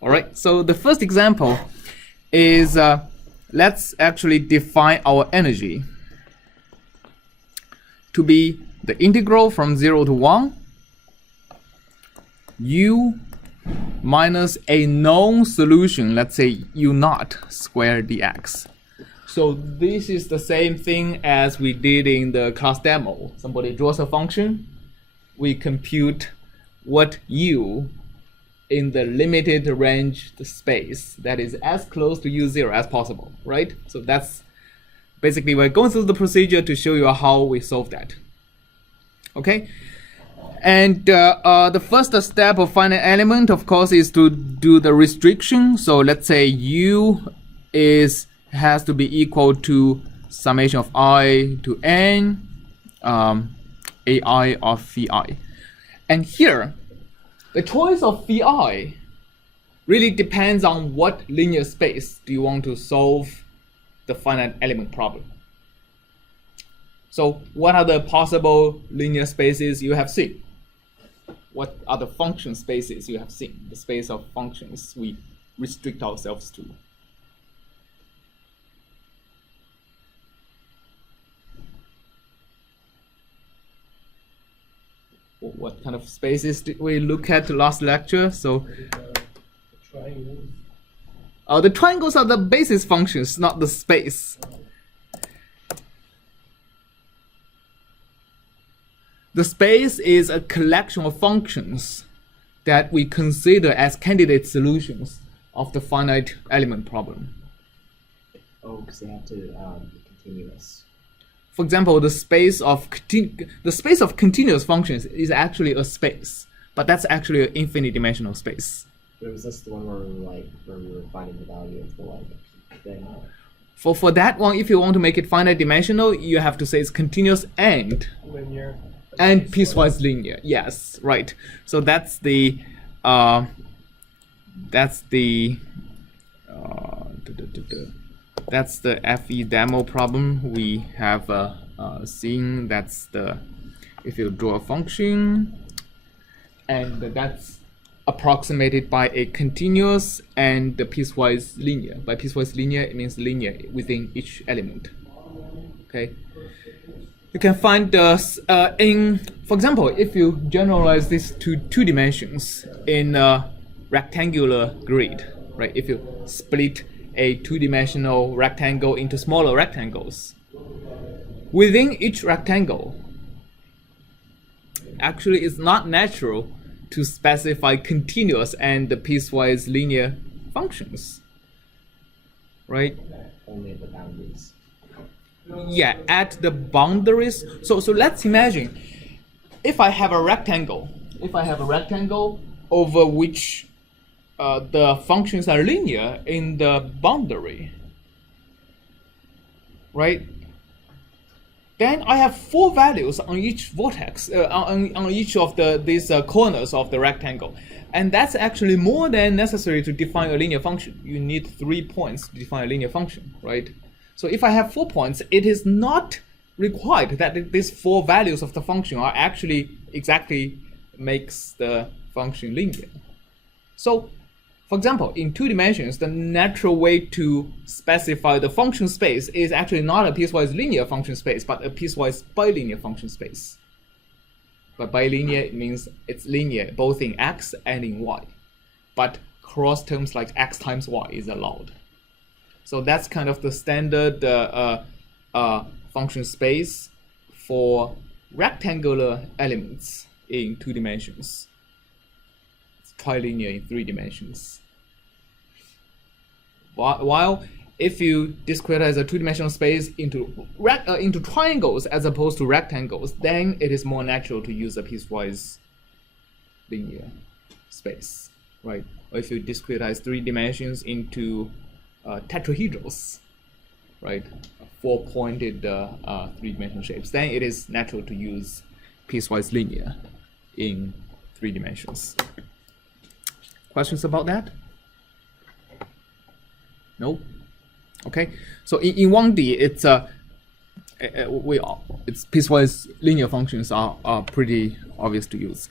All right, so the first example is let's actually define our energy to be the integral from 0 to 1 u minus a known solution, let's say u naught squared dx. So this is the same thing as we did in the class demo. Somebody draws a function, we compute what u in the limited range space that is as close to u0 as possible, right? So that's basically, we're going through the procedure to show you how we solve that. Okay, and the first step of finite element, of course, is to do the restriction. So let's say u has to be equal to summation of I to n ai of vi. And here, the choice of vi really depends on what linear space do you want to solve the finite element problem. So what are the possible linear spaces you have seen? What are the function spaces you have seen? The space of functions we restrict ourselves to. What kind of spaces did we look at last lecture? So Triangles. the triangles are the basis functions, not the space. The space is a collection of functions that we consider as candidate solutions of the finite element problem. Oh, because they have to be continuous. For example, the space of continuous functions is actually a space, but that's actually an infinite dimensional space. But was this the one where we were finding the value of the thing? For that one, if you want to make it finite dimensional, you have to say it's continuous and Linear. and piecewise linear. Yes, right. So that's the FE demo problem we have seen. That's the, if you draw a function and that's approximated by a continuous and the piecewise linear. By piecewise linear, it means linear within each element. Okay. You can find for example, if you generalize this to 2 dimensions in a rectangular grid, right? If you split a 2-dimensional rectangle into smaller rectangles, within each rectangle, actually it's not natural to specify continuous and the piecewise linear functions, right? Only at the boundaries. Yeah, at the boundaries. So let's imagine if I have a rectangle, over which the functions are linear in the boundary, right? Then I have 4 values on each vertex, on each of these corners of the rectangle. And that's actually more than necessary to define a linear function. You need 3 points to define a linear function, right? So if I have 4 points, it is not required that these 4 values of the function are actually exactly makes the function linear. So, for example, in 2 dimensions, the natural way to specify the function space is actually not a piecewise linear function space, but a piecewise bilinear function space. But bilinear, it means it's linear both in x and in y. But cross terms like x times y is allowed. So that's kind of the standard function space for rectangular elements in 2 dimensions. It's trilinear in 3 dimensions. While if you discretize a 2-dimensional space into triangles as opposed to rectangles, then it is more natural to use a piecewise linear space, right? Or if you discretize 3 dimensions into tetrahedrals, right? 4-pointed 3-dimensional shapes, then it is natural to use piecewise linear in 3 dimensions. Questions about that? No? Okay. So in 1D, it's piecewise linear functions are pretty obvious to use.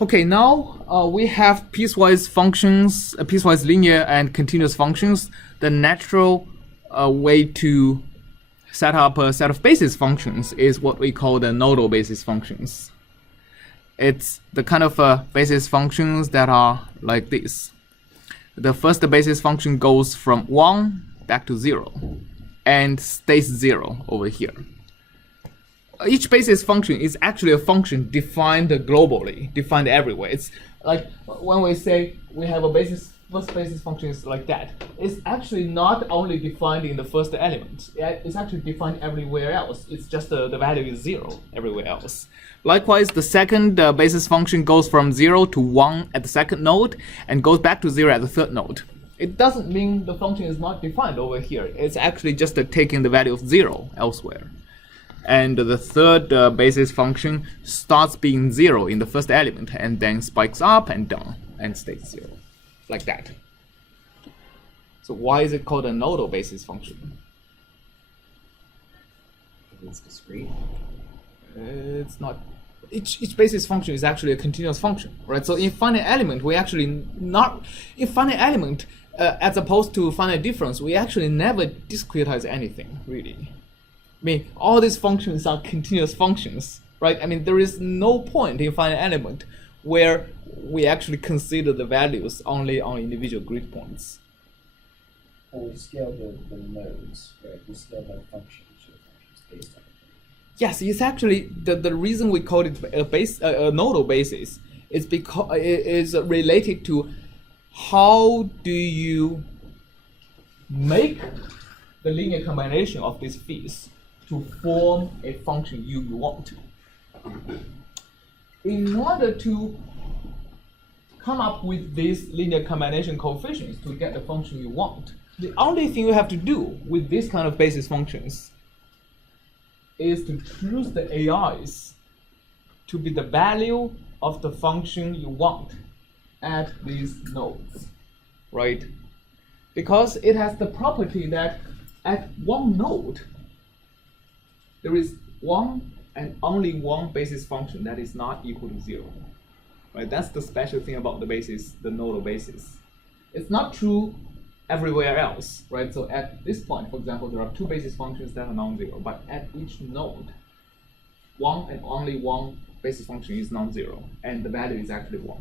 Okay, now we have piecewise functions, piecewise linear and continuous functions. The natural way to set up a set of basis functions is what we call the nodal basis functions. It's the kind of basis functions that are like this. The first basis function goes from 1 back to 0 and stays 0 over here. Each basis function is actually a function defined globally, defined everywhere. It's like when we say we have a first basis function is like that. It's actually not only defined in the first element. It's actually defined everywhere else. It's just the value is 0 everywhere else. Likewise, the second basis function goes from 0 to 1 at the second node and goes back to 0 at the third node. It doesn't mean the function is not defined over here. It's actually just taking the value of 0 elsewhere. And the third basis function starts being 0 in the first element and then spikes up and down and stays 0, like that. So why is it called a nodal basis function? It's discrete. It's not. Each basis function is actually a continuous function, right? So in finite element, we actually not in finite element as opposed to finite difference, we actually never discretize anything really. I mean, all these functions are continuous functions, right? I mean, there is no point in finite element where we actually consider the values only on individual grid points. Or we scale the nodes, right? We scale the functions based on it. Yes, it's actually the reason we call it a nodal basis is because it is related to how do you make the linear combination of these phi's to form a function you want to. In order to come up with these linear combination coefficients to get the function you want, the only thing you have to do with this kind of basis functions is to choose the AIs to be the value of the function you want at these nodes, right? Because it has the property that at one node, there is one and only one basis function that is not equal to 0, right? That's the special thing about the basis, the nodal basis. It's not true everywhere else, right? So at this point, for example, there are two basis functions that are non-zero, but at each node, one and only one basis function is non-zero, and the value is actually 1,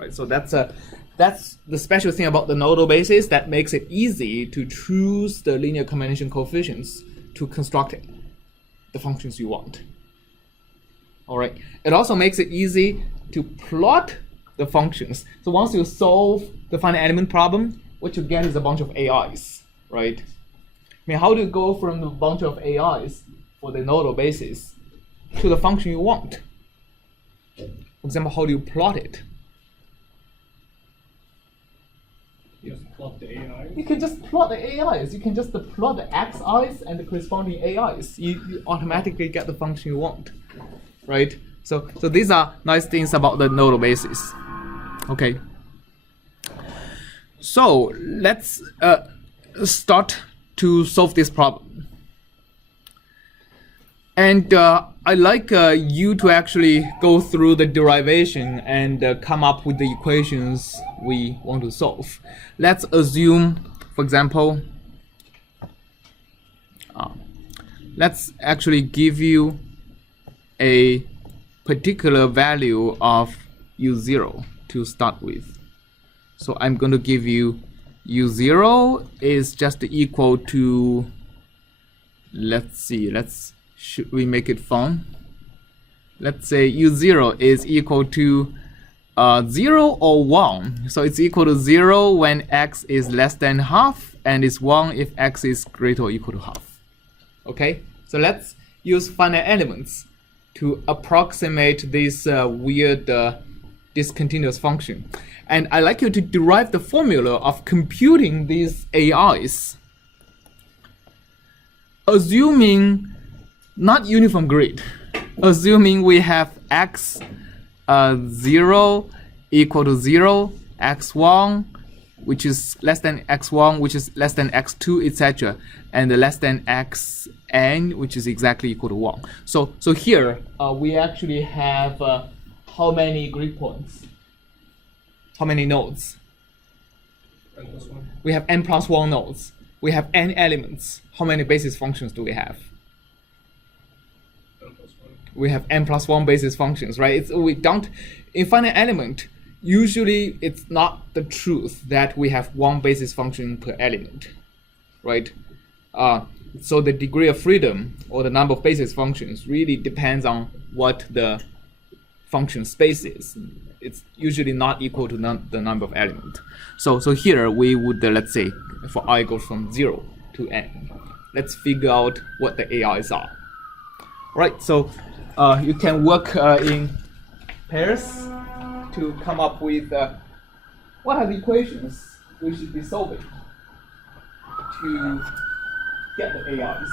right? So that's the special thing about the nodal basis that makes it easy to choose the linear combination coefficients to construct the functions you want. All right. It also makes it easy to plot the functions. So once you solve the finite element problem, what you get is a bunch of AIs, right? I mean, how do you go from a bunch of AIs for the nodal basis to the function you want? For example, how do you plot it? You just plot the AI. You can just plot the AIs. You can just plot the XIs and the corresponding AIs. You automatically get the function you want, right? So these are nice things about the nodal basis. Okay. So let's start to solve this problem. And I'd like you to actually go through the derivation and come up with the equations we want to solve. Let's assume, for example, let's actually give you a particular value of u0 to start with. So I'm going to give you u0 is just equal to, should we make it fun? Let's say u0 is equal to 0 or 1. So it's equal to 0 when x is less than half, and it's 1 if x is greater or equal to half. Okay, so let's use finite elements to approximate this weird discontinuous function. And I'd like you to derive the formula of computing these AIs, assuming not uniform grid, assuming we have x 0 equal to 0, x1 which is less than x1 which is less than x2, etc., and less than xn which is exactly equal to 1. So here we actually have how many grid points? How many nodes? N+1. We have n plus 1 nodes. We have n elements. How many basis functions do we have? N+1. We have n plus 1 basis functions, right? We don't, in finite element, usually it's not the truth that we have one basis function per element, right? So the degree of freedom or the number of basis functions really depends on what the function space is. It's usually not equal to the number of elements. So here we would, let's say, for I goes from 0 to n. Let's figure out what the AIs are. Right, so you can work in pairs to come up with what are the equations we should be solving to get the AIs.